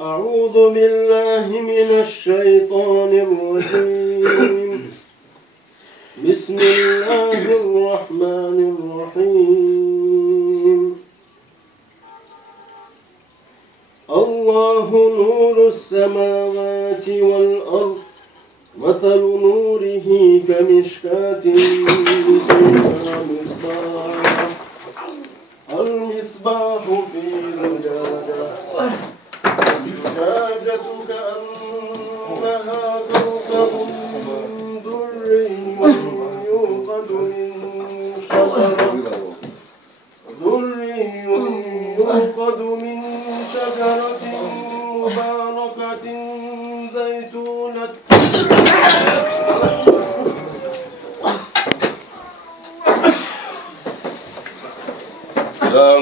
أعوذ بالله من الشيطان الرجيم. بسم الله الرحمن الرحيم. الله نور السماوات والأرض، مثل نوره كمشكاة فيها المصباح في زجاجة كأنها كوكب دري يوقد من شجرة مباركة زيتونة لا